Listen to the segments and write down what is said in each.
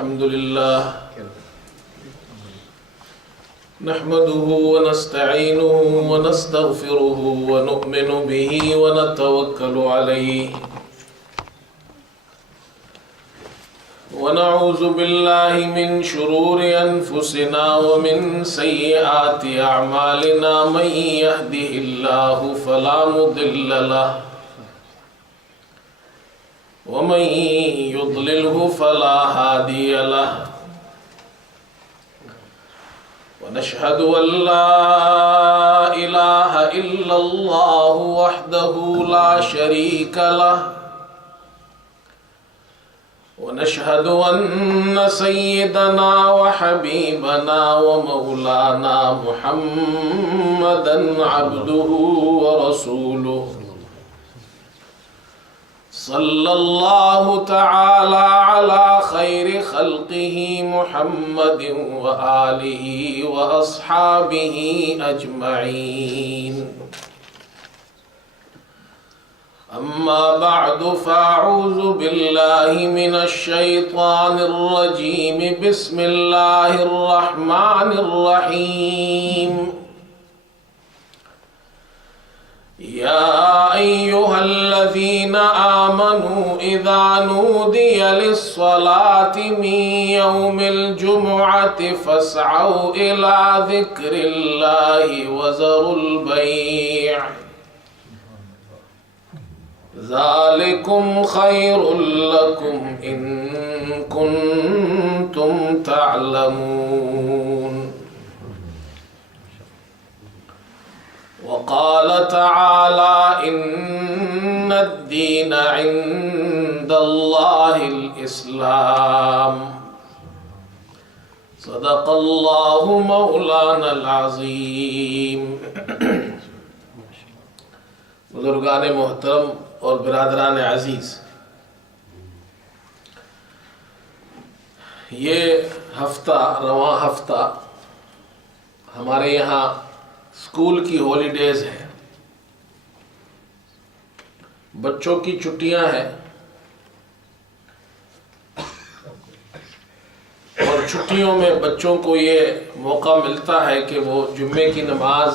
الحمد لله نحمده ونستعينه ونستغفره ونؤمن به ونتوكل عليه ونعوذ بالله من شرور أنفسنا ومن سيئات أعمالنا من يهده الله فلا مضل له ومن يضلله فلا هادي له ونشهد أن لا إله إلا الله وحده لا شريك له ونشهد أن سيدنا وحبيبنا ومولانا محمدا عبده ورسوله صلى الله تعالى على خير خلقه محمد وآله وأصحابه أجمعين أما بعد فأعوذ بالله من الشيطان الرجيم بسم الله الرحمن الرحيم يا أيها الذين آمنوا إذا نودي للصلاة من يوم الجمعة فاسعوا إلى ذكر الله وذروا البيع ذلكم خير لكم إن كنتم تعلمون وقال تعالى إن الدين عند الله الإسلام صدق الله مولانا العظيم. بزرگان محترم اور برادران عزیز، یہ رواں ہفتہ ہمارے یہاں اسکول کی ہالیڈیز ہیں، بچوں کی چھٹیاں ہیں، اور چھٹیوں میں بچوں کو یہ موقع ملتا ہے کہ وہ جمعے کی نماز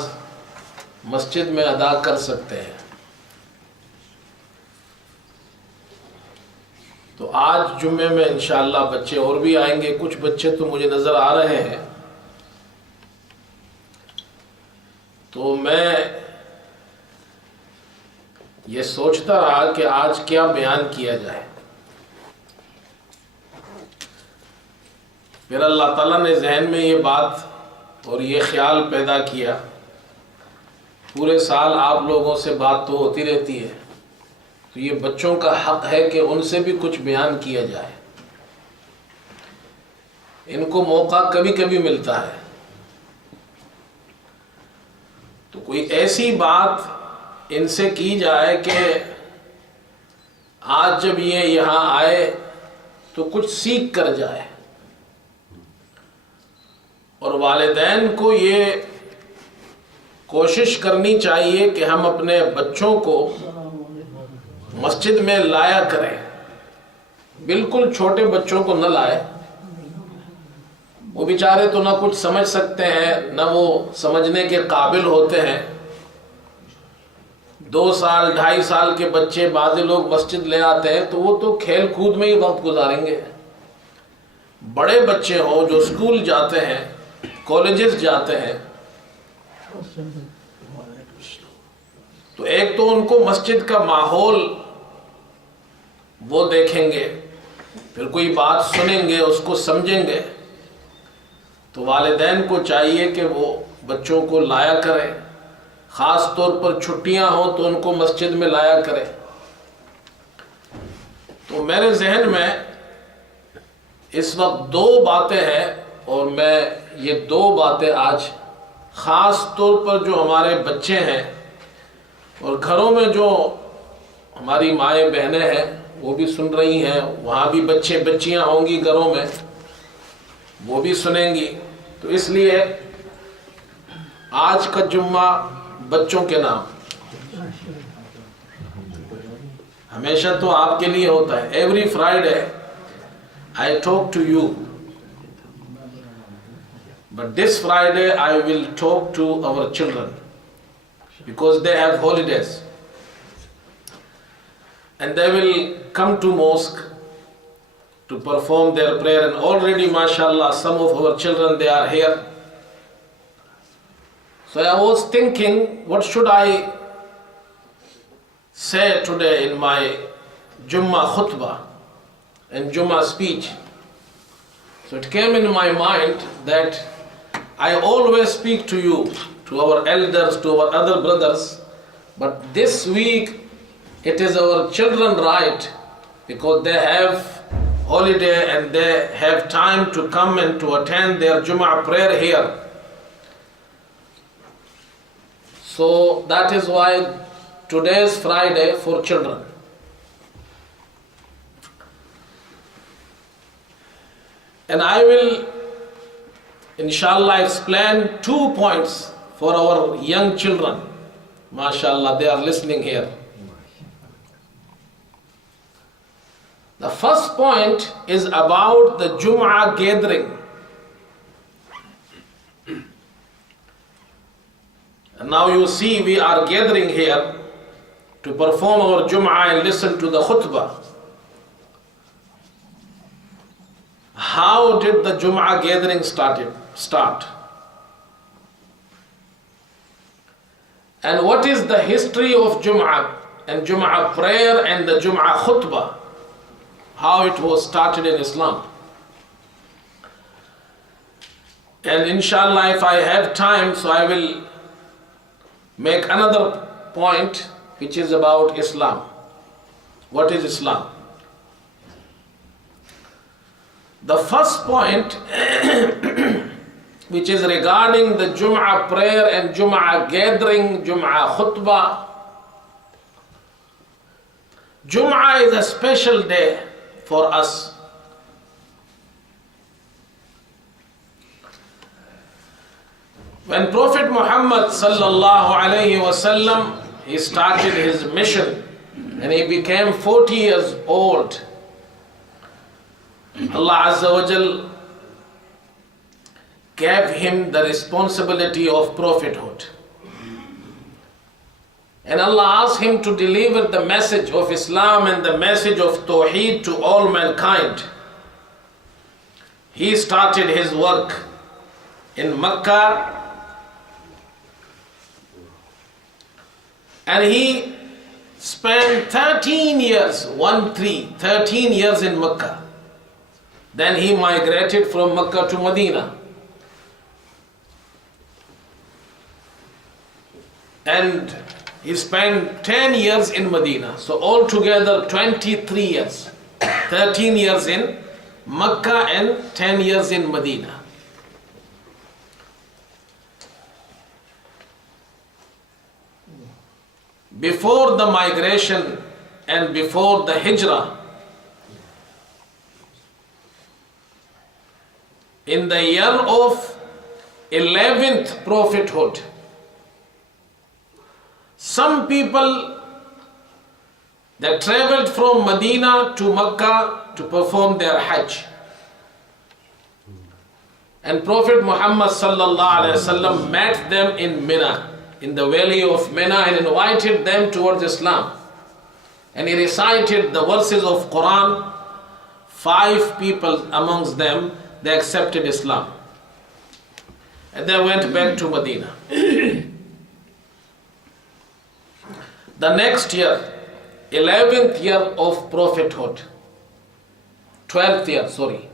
مسجد میں ادا کر سکتے ہیں. تو آج جمعے میں انشاءاللہ بچے اور بھی آئیں گے، کچھ بچے تو مجھے نظر آ رہے ہیں. تو میں یہ سوچتا رہا کہ آج کیا بیان کیا جائے. پھر اللہ تعالیٰ نے ذہن میں یہ بات اور یہ خیال پیدا کیا، پورے سال آپ لوگوں سے بات تو ہوتی رہتی ہے، تو یہ بچوں کا حق ہے کہ ان سے بھی کچھ بیان کیا جائے. ان کو موقع کبھی کبھی ملتا ہے، تو کوئی ایسی بات ان سے کی جائے کہ آج جب یہ یہاں آئے تو کچھ سیکھ کر جائے. اور والدین کو یہ کوشش کرنی چاہیے کہ ہم اپنے بچوں کو مسجد میں لایا کریں. بالکل چھوٹے بچوں کو نہ لائے، وہ بیچارے تو نہ کچھ سمجھ سکتے ہیں، نہ وہ سمجھنے کے قابل ہوتے ہیں. 2 سال 2.5 سال کے بچے بعض لوگ مسجد لے آتے ہیں تو وہ تو کھیل کود میں ہی وقت گزاریں گے. بڑے بچے ہوں جو اسکول جاتے ہیں، کالجز جاتے ہیں، تو ایک تو ان کو مسجد کا ماحول وہ دیکھیں گے، پھر کوئی بات سنیں گے، اس کو سمجھیں گے. تو والدین کو چاہیے کہ وہ بچوں کو لایا کریں، خاص طور پر چھٹیاں ہوں تو ان کو مسجد میں لایا کریں. تو میرے ذہن میں اس وقت 2 باتیں ہیں، اور میں یہ 2 باتیں آج خاص طور پر جو ہمارے بچے ہیں اور گھروں میں جو ہماری مائیں بہنیں ہیں وہ بھی سن رہی ہیں، وہاں بھی بچے بچیاں ہوں گی گھروں میں، وہ بھی سنیں گی. تو اس لیے آج کا جمعہ بچوں کے نام. ہمیشہ تو آپ کے لیے ہوتا ہے، every Friday I talk to you. But this Friday I will talk to our children because they have holidays. And they will come to mosque to perform their prayer. And already, mashallah, some of our children, they are here. So I was thinking, what should I say today in my Jummah khutbah and Jummah speech? So it came in my mind that I always speak to you, to our elders, to our other brothers, but this week it is our children right, because they have holiday and they have time to come and to attend their Jummah prayer here. So that is why today is Friday for children. And I will, inshallah, explain 2 points for our young children. MashaAllah, they are listening here. The first point is about the Jum'ah gathering. And now you see we are gathering here to perform our Jum'ah and listen to the khutbah. How did the Jum'ah gathering start? And what is the history of Jum'ah and Jum'ah prayer and the Jum'ah khutbah? How it was started in Islam. And inshallah, if I have time, so I will make another point which is about Islam. What is Islam? The first point which is regarding the Jum'ah prayer and Jum'ah gathering, Jum'ah khutbah. Jum'ah is a special day for us. When Prophet Muhammad sallallahu alayhi wasallam, he started his mission and he became 40 years old, Allah Azza wa Jal gave him the responsibility of prophethood. And Allah asked him to deliver the message of Islam and the message of Tawheed to all mankind. He started his work in Mecca and he spent 13 years, 13 years in Mecca. Then he migrated from Mecca to Medina. And he spent 10 years in Medina. So altogether 23 years. 13 years in Mecca and 10 years in Medina. Before the migration and before the hijrah, in the year of 11th prophethood, some people that traveled from Medina to Mecca to perform their Hajj. And Prophet Muhammad sallallahu alaihi wasallam met them in Mina, in the valley of Mina, and invited them towards Islam. And he recited the verses of Quran. 5 people amongst them, they accepted Islam. And they went back to Medina. The next year, 11th year of prophethood, 12th year, sorry.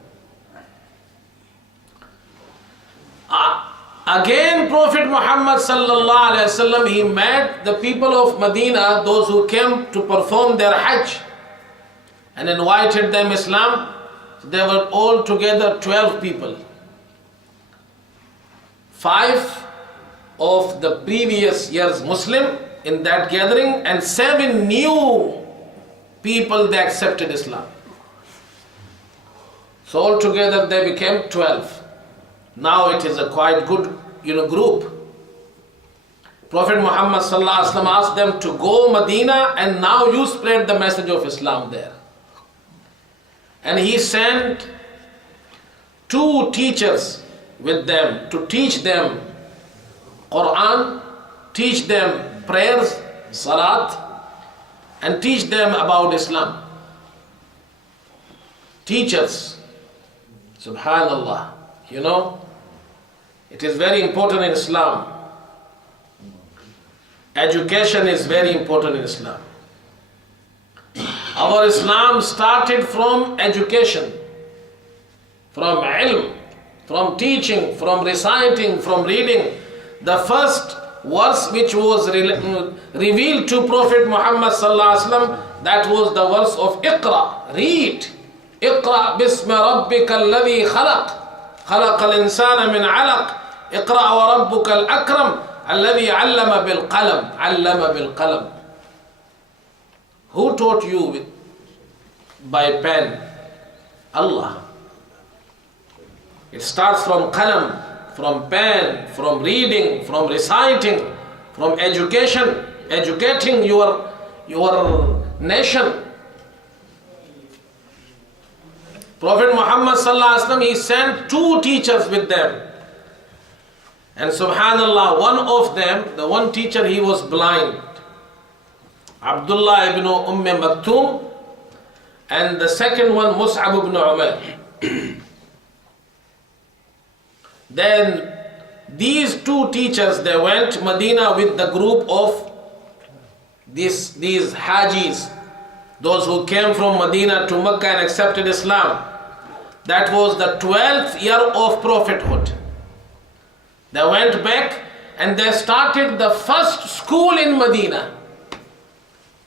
Again, Prophet Muhammad sallallahu alaihi wasallam, he met the people of Medina, those who came to perform their Hajj, and invited them Islam. They were all together 12 people. 5 of the previous year's Muslim in that gathering, and 7 new people, they accepted Islam. So altogether they became 12. Now it is a quite good, group. Prophet Muhammad sallallahu alaihi wasallam asked them to go Medina, and now you spread the message of Islam there. And he sent 2 teachers with them to teach them Quran, teach them prayers, salat, and teach them about Islam. Teachers, subhanallah, it is very important in Islam. Education is very important in Islam. Our Islam started from education, from ilm, from teaching, from reciting, from reading. The first verse which was revealed to Prophet Muhammad sallallahu alaihi wasallam, that was the verse of Iqra, read. Iqra bismi rabbika alladhi khalaq, khalaqal insana min alaq, Iqra wa rabbuka al-akram, alladhi allama bil qalam, allama bil qalam. Who taught you by pen? Allah. It starts from qalam, from pen, from reading, from reciting, from education, educating your nation. Prophet Muhammad sallallahu alaihi wasallam, he sent 2 teachers with them. And subhanallah, one of them, the one teacher, he was blind. Abdullah ibn Maktoum, and the second one, Mus'ab ibn Umair. Then these 2 teachers, they went to Medina with the group of these Hajis, those who came from Medina to Mecca and accepted Islam. That was the 12th year of prophethood. They went back and they started the first school in Medina.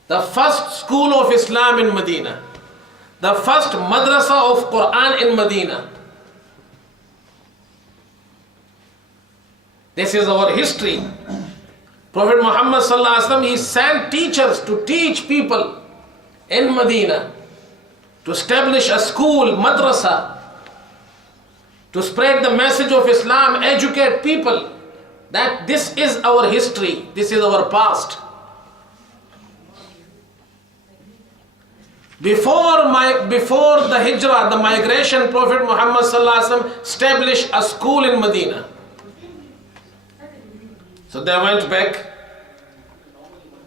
The first school of Islam in Medina. The first madrasa of Quran in Medina. This is our history. Prophet Muhammad sallallahu alaihi wasallam, he sent teachers to teach people in Medina, to establish a school, madrasa, to spread the message of Islam, educate people. That this is our history, this is our past. Before the hijrah, the migration, Prophet Muhammad sallallahu alaihi wasallam established a school in Medina. So they went back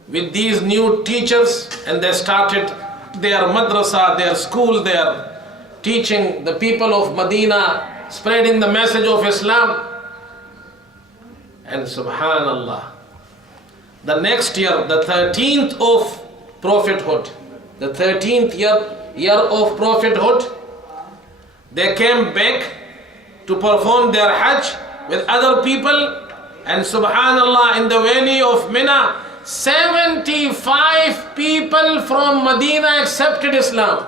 with these new teachers and they started their madrasa, their school there, teaching the people of Medina, spreading the message of Islam. And subhanallah, the next year, the 13th of prophethood, the 13th year of prophethood, they came back to perform their Hajj with other people. And subhanallah, in the valley of Mina, 75 people from Medina accepted Islam.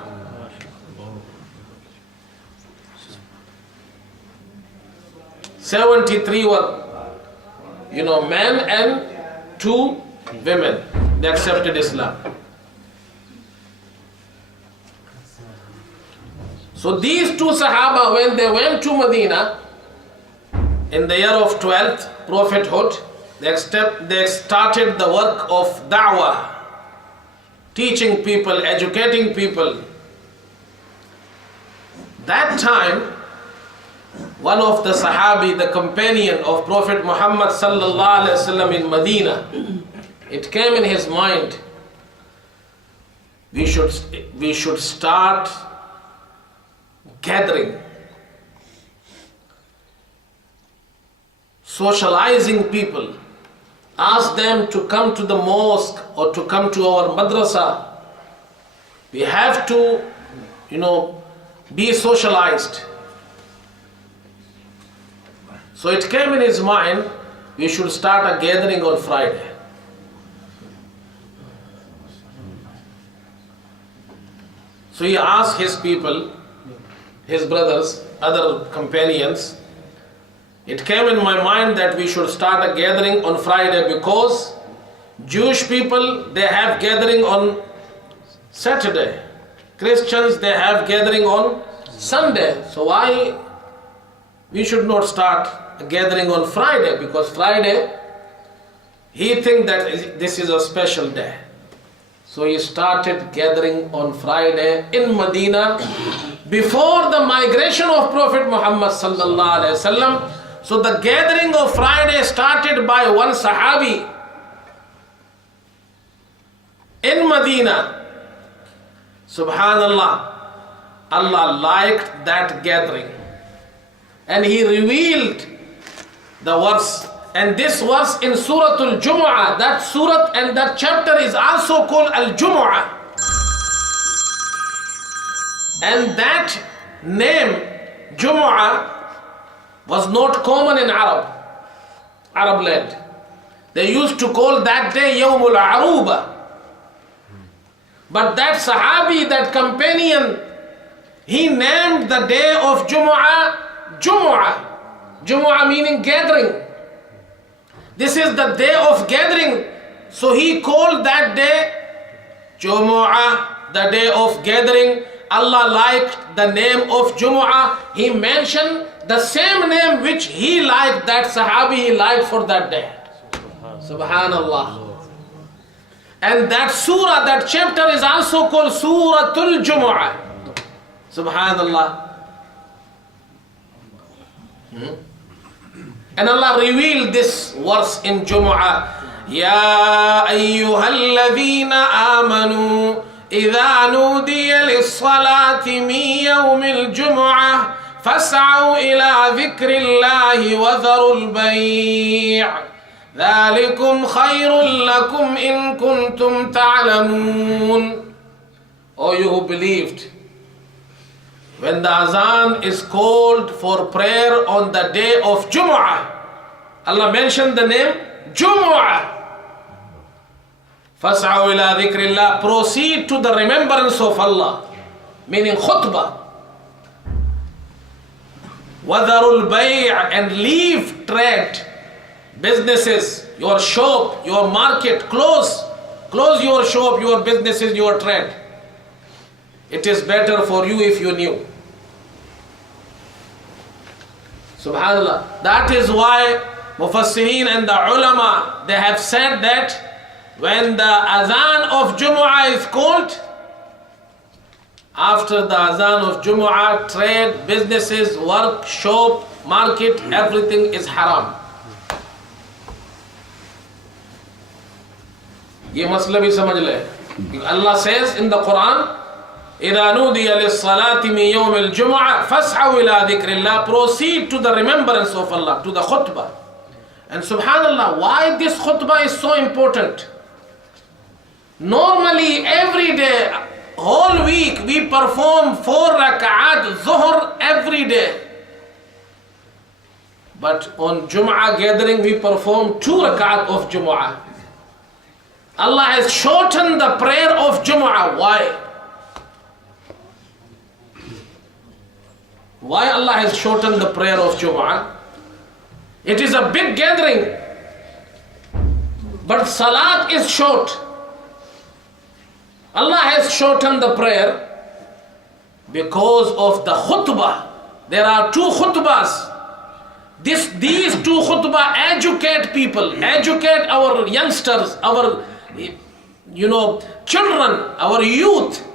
"73 were, men and 2 women. They accepted Islam. So these 2 Sahaba, when they went to Medina in the year of 12th prophethood, they started the work of da'wah, teaching people, educating people. That time, one of the Sahabi, the companion of Prophet Muhammad sallallahu alaihi wasallam in Medina, it came in his mind, we should start gathering, socializing people, ask them to come to the mosque or to come to our madrasa. We have to, be socialized. So it came in his mind, we should start a gathering on Friday. So he asked his people, his brothers, other companions. It came in my mind that we should start a gathering on Friday because Jewish people, they have gathering on Saturday. Christians, they have gathering on Sunday. So why we should not start a gathering on Friday? Because Friday, he thinks that this is a special day. So he started gathering on Friday in Medina before the migration of Prophet Muhammad sallallahu alaihi wasallam. So the gathering of Friday started by one Sahabi in Medina. Subhanallah, Allah liked that gathering and He revealed the verse. And this verse in Surah Al-Jumu'ah, that surah and that chapter is also called Al-Jumu'ah. And that name, Jumu'ah, was not common in Arab land. They used to call that day Yawmul Aruba. But that Sahabi, that companion, he named the day of Jumu'ah, Jumu'ah. Jumu'ah meaning gathering. This is the day of gathering. So he called that day Jumu'ah, the day of gathering. Allah liked the name of Jumu'ah. He mentioned the same name which he liked, that Sahabi he liked for that day. Subhanallah. And that surah, that chapter is also called Suratul Jumu'ah. Subhanallah. And Allah revealed this verse in Jumu'ah. Ya ayyuhalladhina amanu idha nudiya lis-salati min yawmil jumu'ah fas'au ila dhikrillahi wa dharul bay'. Dhalikum khayrun lakum in kuntum ta'lamun. O you who believed, when the azan is called for prayer on the day of Jumu'ah, Allah mentioned the name Jumu'ah. Fas'au ila dhikrillah, proceed to the remembrance of Allah, meaning khutbah. Wadharul bay', and leave trade, businesses, your shop, your market, close your shop, your businesses, your trade. It is better for you if you knew. Subhanallah. That is why Mufassirin and the ulama, they have said that when the azan of Jumu'ah is called, after the azan of Jumu'ah, trade, businesses, work, shop, market, everything is haram. ये मसला भी समझ ले. Allah says in the Quran, إِذَا نُودِيَ لِلصَّلَاةِ مِنْ يَوْمِ الْجُمُعَةِ فَاسْعَوْا إِلَىٰ ذِكْرِ اللَّهِ, proceed to the remembrance of Allah, to the khutbah. And subhanallah, why this khutbah is so important? Normally every day, whole week, we perform 4 rak'at zuhr every day. But on Jumu'ah gathering, we perform 2 rak'at of Jumu'ah. Allah has shortened the prayer of Jumu'ah. Why? Why Allah has shortened the prayer of Jumu'ah? It is a big gathering, but salat is short. Allah has shortened the prayer because of the khutbah. There are 2 khutbahs. These 2 khutbah educate people, educate our youngsters, our children, our youth.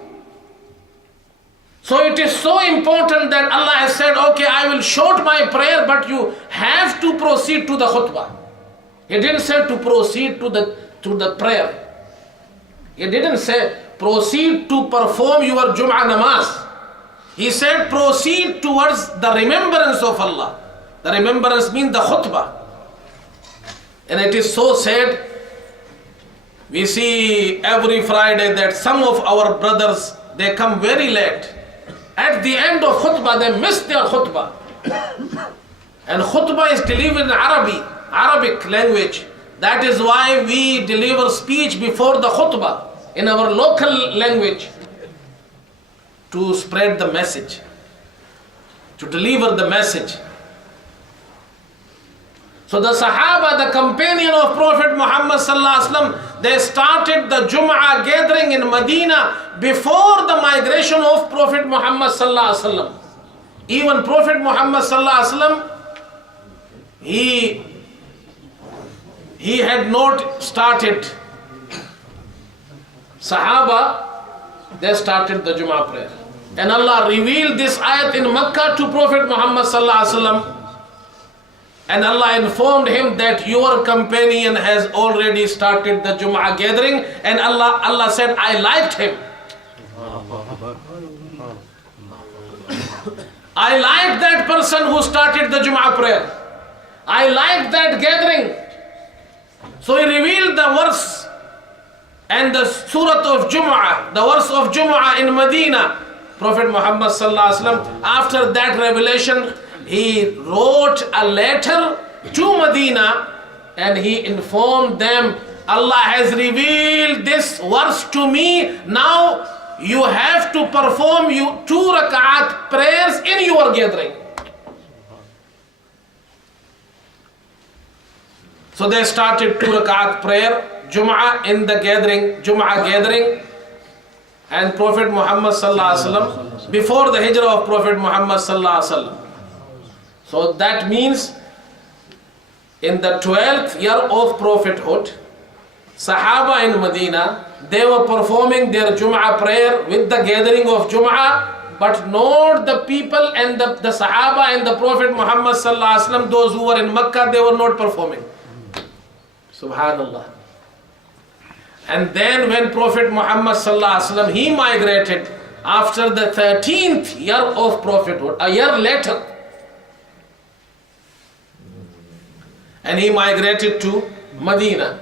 So it is so important that Allah has said, okay, I will short my prayer, but you have to proceed to the khutbah. He didn't say to proceed to the prayer. He didn't say proceed to perform your Jum'ah namaz. He said proceed towards the remembrance of Allah. The remembrance means the khutbah. And it is so sad. We see every Friday that some of our brothers, they come very late. At the end of khutbah, they miss their khutbah. And khutbah is delivered in Arabic language. That is why we deliver speech before the khutbah in our local language, to spread the message, to deliver the message. So the Sahaba, the companion of Prophet Muhammad sallallahu alaihi wasallam, they started the Jum'ah gathering in Medina before the migration of Prophet Muhammad sallallahu alaihi wasallam. Even Prophet Muhammad sallallahu alaihi wasallam, he had not started Sahaba, they started the Jummah prayer. And Allah revealed this ayat in Makkah to Prophet Muhammad sallallahu alaihi wasallam. And Allah informed him that your companion has already started the Jummah gathering. And Allah said, I liked him. I liked that person who started the Jummah prayer. I liked that gathering. So He revealed the verse and the surah of Jummah, the verse of Jummah in Medina. Prophet Muhammad sallallahu alaihi wasallam, after that revelation, he wrote a letter to Medina and he informed them, Allah has revealed this verse to me. Now you have to perform 2 rak'at prayers in your gathering. So they started 2 rak'at prayer, Jummah in the gathering, Jummah gathering. And Prophet Muhammad sallallahu alaihi wasallam, before the hijrah of Prophet Muhammad sallallahu alaihi wasallam. So that means in the 12th year of prophethood, Sahaba in Medina, they were performing their Jummah prayer with the gathering of Jummah, but not the people and the Sahaba and the Prophet Muhammad sallallahu alaihi wasallam, those who were in Makkah, they were not performing. Subhanallah. And then when Prophet Muhammad sallallahu alaihi wasallam, he migrated after the 13th year of prophethood, a year later, and he migrated to Medina.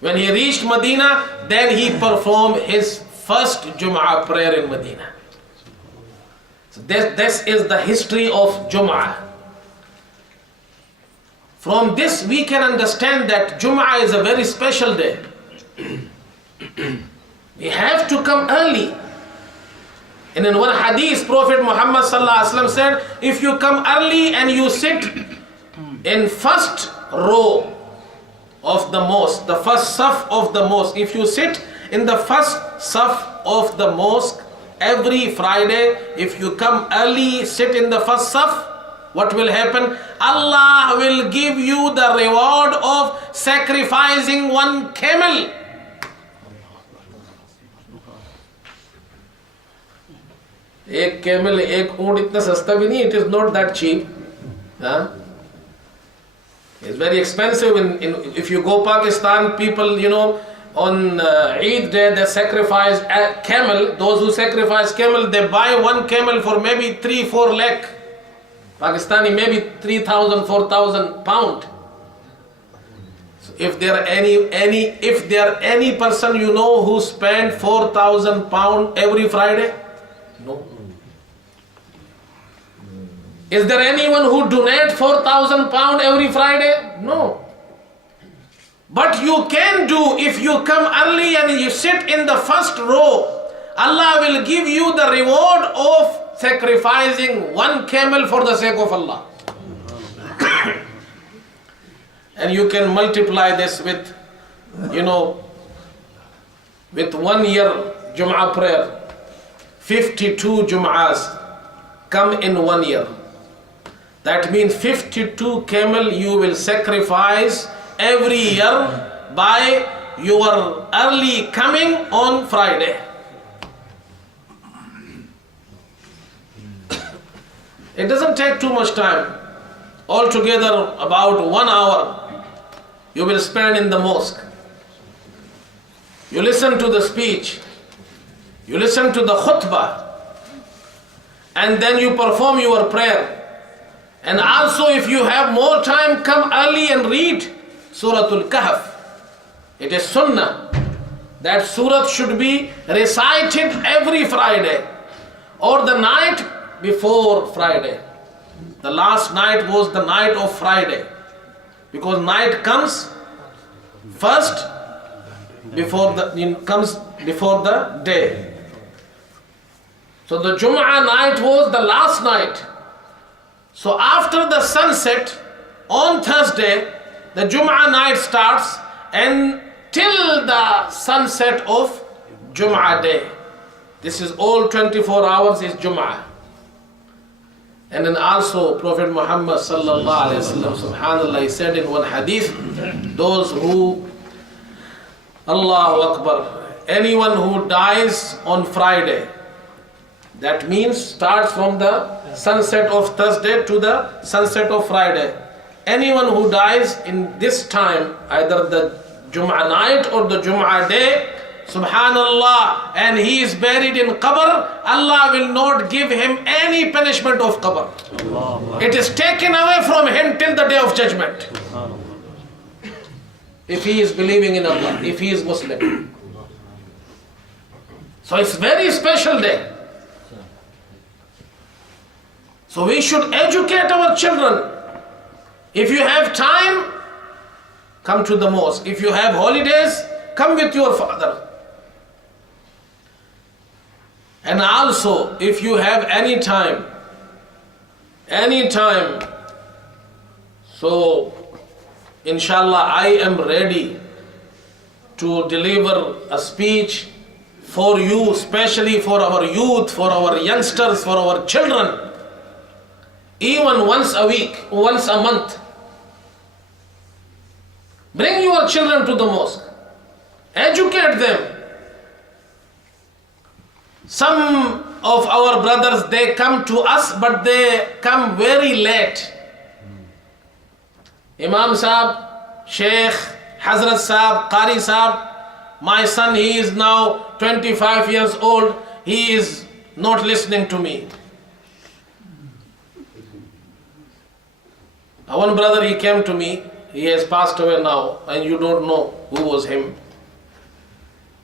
When he reached Medina, then he performed his first Jummah prayer in Medina. So this is the history of Jummah. From this we can understand that Jummah is a very special day. We have to come early. And in one hadith, Prophet Muhammad sallallahu alaihi wasallam said, if you come early and you sit in first row of the mosque, the first saf of the mosque, if you sit in the first saf of the mosque every Friday, if you come early, sit in the first saf, what will happen? Allah will give you the reward of sacrificing 1 camel. एक camel, एक ऊंट इतना सस्ता भी नहीं. It is not that cheap. It's very expensive. If you go Pakistan, people, on Eid day they sacrifice a camel. Those who sacrifice camel, they buy 1 camel for maybe 3-4 lakh. Pakistani, maybe 3,000, 4,000 pound. So if there are any person who spend 4,000 pound every Friday, no. Is there anyone who donate 4,000 pound every Friday? No. But you can do if you come early and you sit in the first row. Allah will give you the reward of sacrificing 1 camel for the sake of Allah. And you can multiply this with, with 1 year Jummah prayer. 52 Jummahs come in 1 year. That means 52 camel you will sacrifice every year by your early coming on Friday. It doesn't take too much time. Altogether about 1 hour you will spend in the mosque. You listen to the speech, you listen to the khutbah, and then you perform your prayer. And also if you have more time, come early and read Suratul Kahf. It is sunnah. That surah should be recited every Friday or the night before Friday. The last night was the night of Friday, because night comes first before the day. So the Jum'ah night was the last night. So after the sunset on Thursday, the Jum'ah night starts, and till the sunset of Jum'ah day. This is all 24 hours is Jum'ah. And then also Prophet Muhammad sallallahu alaihi wasallam, subhanallah, he said in one hadith, those who, Allahu Akbar, anyone who dies on Friday, that means starts from the sunset of Thursday to the sunset of Friday. Anyone who dies in this time, either the Jummah night or the Jummah day, Subhanallah, and he is buried in qabr, Allah will not give him any punishment of qabr. It is taken away from him till the day of judgment. If he is believing in Allah, if he is Muslim. So it's very special day. So we should educate our children. If you have time, come to the mosque. If you have holidays, come with your father. And also, if you have any time, so inshallah I am ready to deliver a speech for you, especially for our youth, for our youngsters, for our children, even once a week, once a month. Bring your children to the mosque, educate them. Some of our brothers, they come to us, but they come very late. Imam Sahab, Sheikh, Hazrat Sahab, Qari Sahab, my son, he is now 25 years old, he is not listening to me. One brother, he came to me, he has passed away now, and you don't know who was him.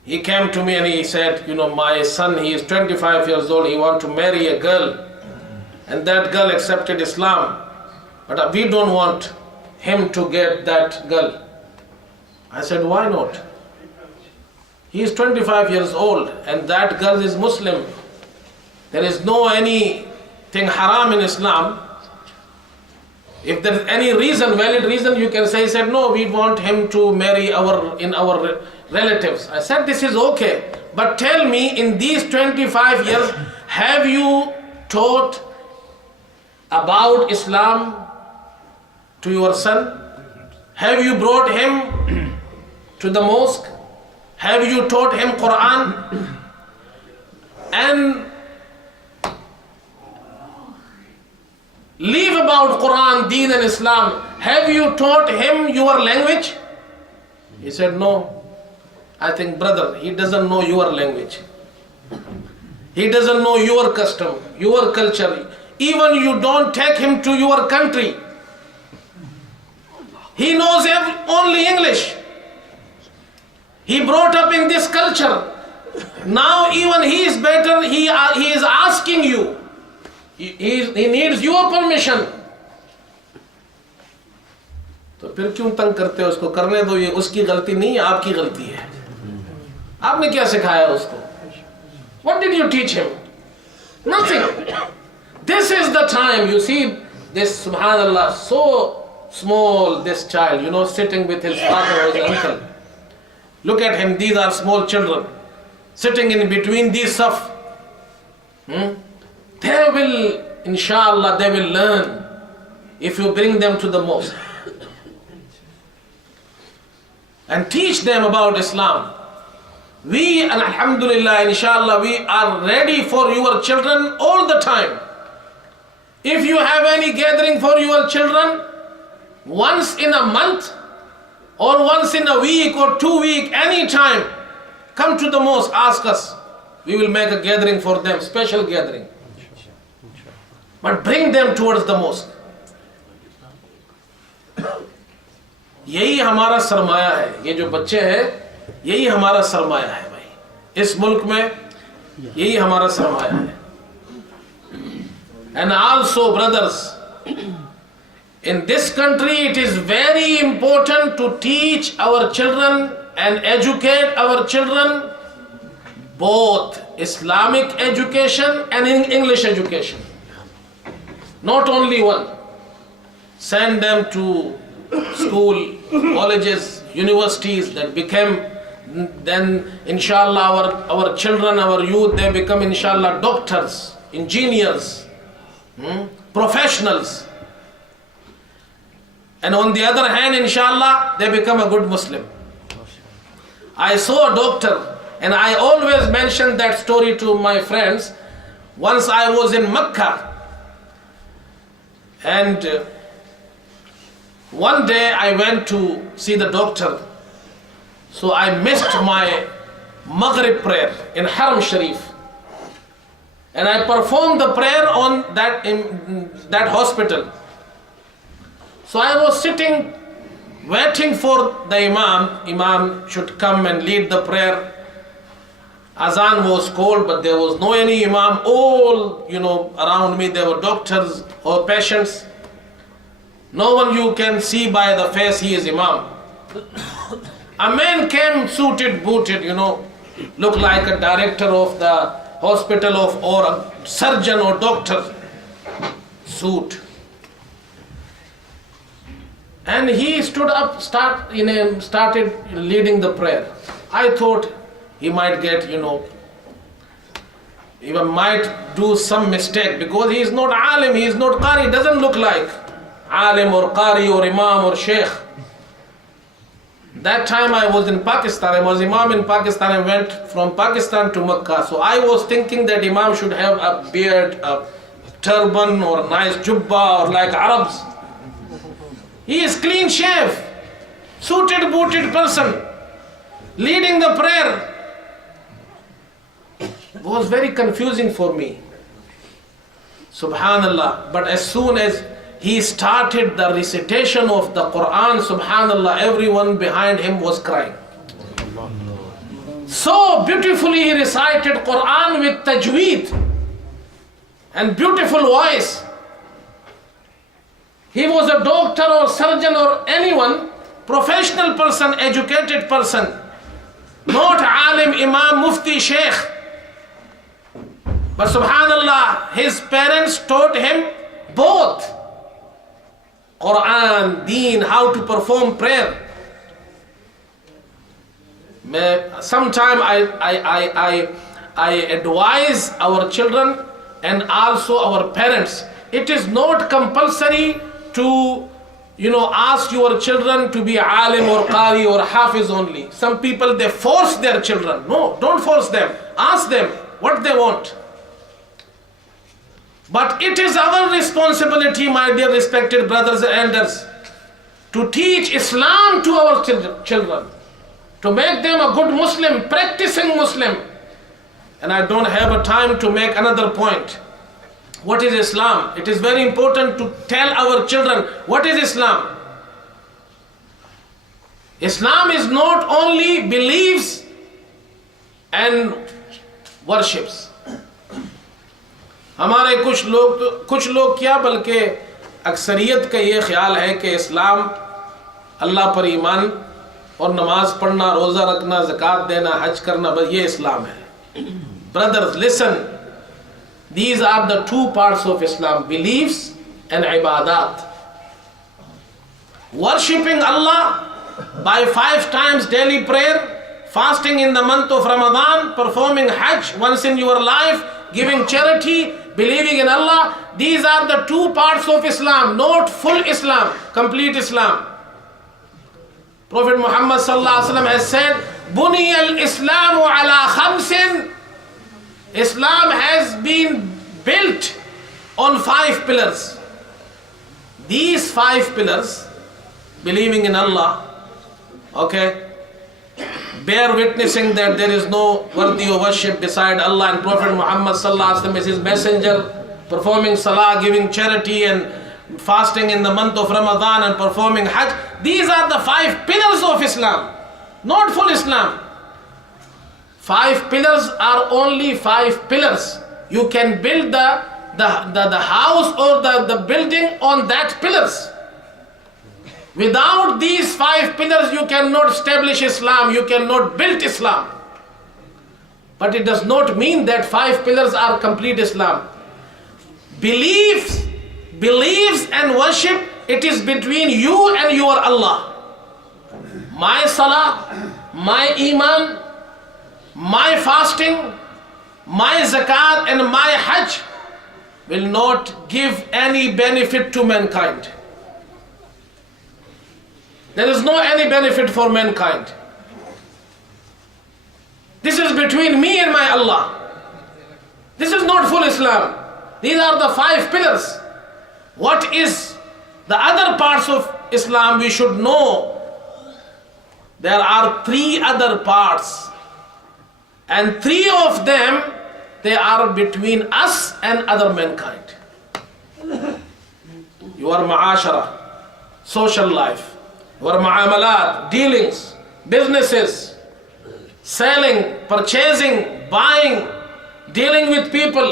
He came to me and he said, my son, he is 25 years old, he wants to marry a girl. And that girl accepted Islam. But we don't want him to get that girl. I said, why not? He is 25 years old and that girl is Muslim. There is no anything haram in Islam. If there is any reason, valid reason, you can say, he said, no, we want him to marry our relatives. I said, this is okay, but tell me, in these 25 years, have you taught about Islam to your son? Have you brought him to the mosque? Have you taught him Quran? And leave about Quran, Deen and Islam. Have you taught him your language? He said, no. I think, brother, he doesn't know your language. He doesn't know your custom, your culture. Even you don't take him to your country. He knows only English. He brought up in this culture. Now even he is better, he is asking you. He needs your permission. तो फिर क्यों तंग करते हो उसको? करने दो, ये उसकी गलती नहीं है, आपकी गलती है. आपने क्या सिखाया उसको? What did you teach him? Nothing. This is the time. You see this, subhanallah, so small, this child, sitting with his father or his uncle. Look at him, these are small children sitting in between these saf. They will, inshallah, they will learn if you bring them to the mosque and teach them about Islam. We, and alhamdulillah, inshallah, we are ready for your children all the time. If you have any gathering for your children, once in a month or once in a week or 2 weeks, any time, come to the mosque, ask us. We will make a gathering for them, special gathering. But bring them towards the mosque. यही हमारा सरमाया है. ये जो बच्चे हैं, यही हमारा सरमाया है भाई. इस मुल्क में यही हमारा सरमाया है. And also, brothers, in this country it is very important to teach our children and educate our children both Islamic education and English education. Not only one. Send them to school, colleges, universities that become, then inshallah our children, our youth, they become inshallah doctors, engineers, professionals. And on the other hand, inshallah, they become a good Muslim. I saw a doctor And I always mention that story to my friends. Once I was in Mecca, and one day I went to see the doctor. So I missed my Maghrib prayer in Haram Sharif. And I performed the prayer on that in that hospital. So I was sitting waiting for the Imam. Imam should come and lead the prayer. Azan was called, but there was no any Imam. All, around me there were doctors or patients. No one you can see by the face he is Imam. A man came suited, booted, looked like a director of the hospital or a surgeon or doctor suit. And he stood up, started leading the prayer. I thought he might get, he might do some mistake because he is not alim, he is not qari, he doesn't look like alim or qari or imam or sheikh. That time I was in Pakistan, I was imam in Pakistan, I went from Pakistan to Mecca. So I was thinking that imam should have a beard, a turban or a nice jubba or like Arabs. He is clean shave, suited, booted person, leading the prayer. It was very confusing for me. Subhanallah. But as soon as he started the recitation of the Quran, subhanallah, everyone behind him was crying. So beautifully he recited Quran with tajweed and beautiful voice. He was a doctor or surgeon or anyone, professional person, educated person, not alim, imam, mufti, sheikh. But subhanallah, his parents taught him both Quran, Deen, how to perform prayer. Sometime I advise our children and also our parents. It is not compulsory to ask your children to be alim or qari or hafiz only. Some people, they force their children. No, don't force them. Ask them what they want. But it is our responsibility, my dear respected brothers and elders, to teach Islam to our children, to make them a good Muslim, practicing Muslim. And I don't have a time to make another point. What is Islam? It is very important to tell our children what is Islam. Islam is not only beliefs and worships. हमारे कुछ लोग क्या बल्कि अक्सरियत का ये ख्याल है कि इस्लाम अल्लाह पर ईमान और नमाज पढ़ना, रोज़ा रखना, ज़कात देना, हज करना, बस ये इस्लाम है. Brothers, listen. These are the two parts of Islam, beliefs and ibadat. Worshipping Allah by 5 times daily prayer, fasting in the month of Ramadan, performing hajj once in your life, giving charity, believing in Allah. These are the two parts of Islam, not full Islam, complete Islam. Prophet Muhammad sallallahu alaihi wasallam has said, "Buni al-Islamu ala khamsin." Islam has been built on 5 pillars. These 5 pillars, believing in Allah, bear witnessing that there is no worthy of worship beside Allah and Prophet Muhammad sallallahu alaihi wasallam is his messenger, performing salah, giving charity and fasting in the month of Ramadan and performing hajj. These are the 5 pillars of Islam, not full Islam. 5 pillars are only 5 pillars. You can build the house or the building on that pillars. Without these 5 pillars, you cannot establish Islam, you cannot build Islam. But it does not mean that 5 pillars are complete Islam. Beliefs and worship, it is between you and your Allah. My salah, my iman, my fasting, my zakat and my hajj will not give any benefit to mankind. There is no any benefit for mankind. This is between me and my Allah. This is not full Islam. These are the 5 pillars. What is the other parts of Islam? We should know there are 3 other parts, and 3 of them, they are between us and other mankind. Your ma'ashara, social life, your mu'amalat, dealings, businesses, selling, purchasing, buying, dealing with people,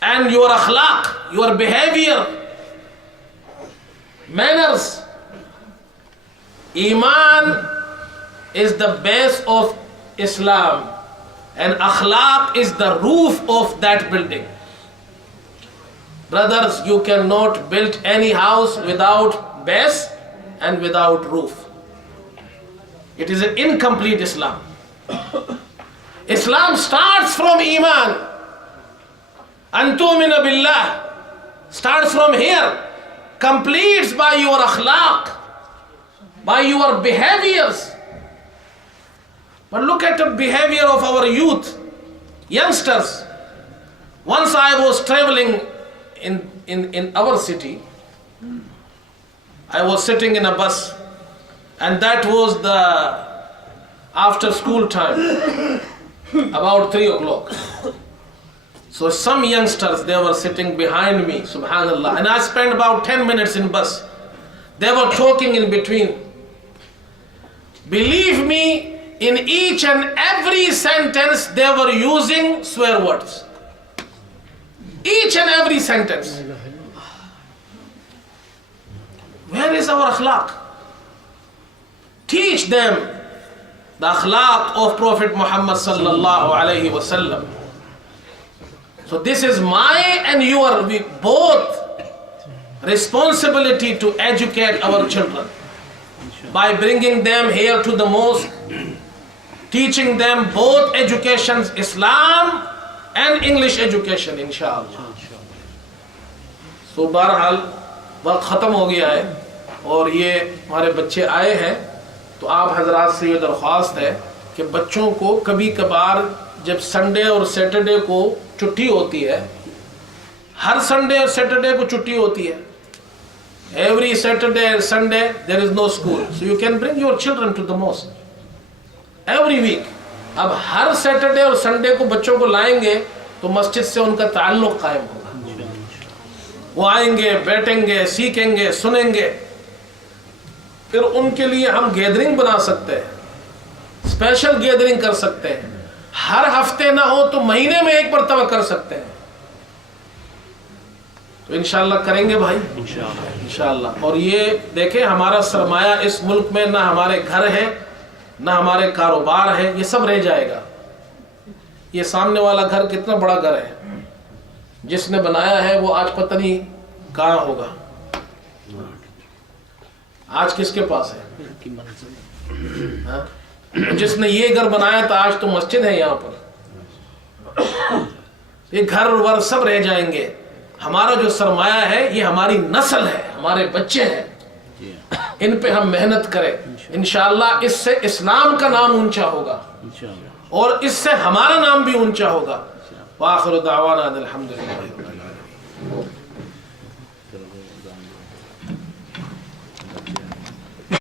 and your akhlaq, your behavior, manners. Iman is the base of Islam, and akhlaq is the roof of that building. Brothers, you cannot build any house without base and without roof. It is an incomplete Islam. Islam starts from Iman. Antumina billah starts from here, completes by your akhlaq, by your behaviors. But look at the behavior of our youth, youngsters. Once I was traveling in our city. I was sitting in a bus, and that was the after school time, about 3 o'clock. So some youngsters, they were sitting behind me, subhanallah, and I spent about 10 minutes in bus. They were talking in between. Believe me, in each and every sentence they were using swear words. Each and every sentence. Where is our akhlaq? Teach them the akhlaq of Prophet Muhammad sallallahu alaihi wasallam. So this is my and your, we both responsibility to educate our children by bringing them here to the mosque, teaching them both educations, Islam and English education, inshallah. So बहरहाल वक्त ख़त्म हो गया है और ये हमारे बच्चे आए हैं, तो आप हजरात से ये दरख्वास्त है कि बच्चों को कभी कभार जब संडे और सैटरडे को छुट्टी होती है, हर संडे और सैटरडे को छुट्टी होती है, every Saturday and Sunday there is no school, so you can bring your children to the mosque every week. अब हर सैटरडे और संडे को बच्चों को लाएंगे तो मस्जिद से उनका ताल्लुक कायम होगा, वो आएंगे, बैठेंगे, सीखेंगे, सुनेंगे। फिर उनके लिए हम गैदरिंग बना सकते हैं, स्पेशल गैदरिंग कर सकते हैं, हर हफ्ते ना हो तो महीने में एक मरतबा कर सकते हैं। तो इंशाल्लाह करेंगे भाई, इंशाल्लाह। और ये देखें, हमारा सरमाया इस मुल्क में ना हमारे घर है ना हमारे कारोबार है, ये सब रह जाएगा। ये सामने वाला घर कितना बड़ा घर है, जिसने बनाया है वो आज पता नहीं कहाँ होगा, आज किसके पास है? हाँ? जिसने ये घर बनाया था आज तो मस्जिद है यहाँ पर। ये घर वर सब रह जाएंगे। हमारा जो सरमाया है ये हमारी नस्ल है, हमारे बच्चे हैं, इन पे हम मेहनत करें, इंशाअल्लाह इससे इस्लाम का नाम ऊंचा होगा और इससे हमारा नाम भी ऊंचा होगा। वाखिरु दावाना अनिल हम्दुलिल्लाह।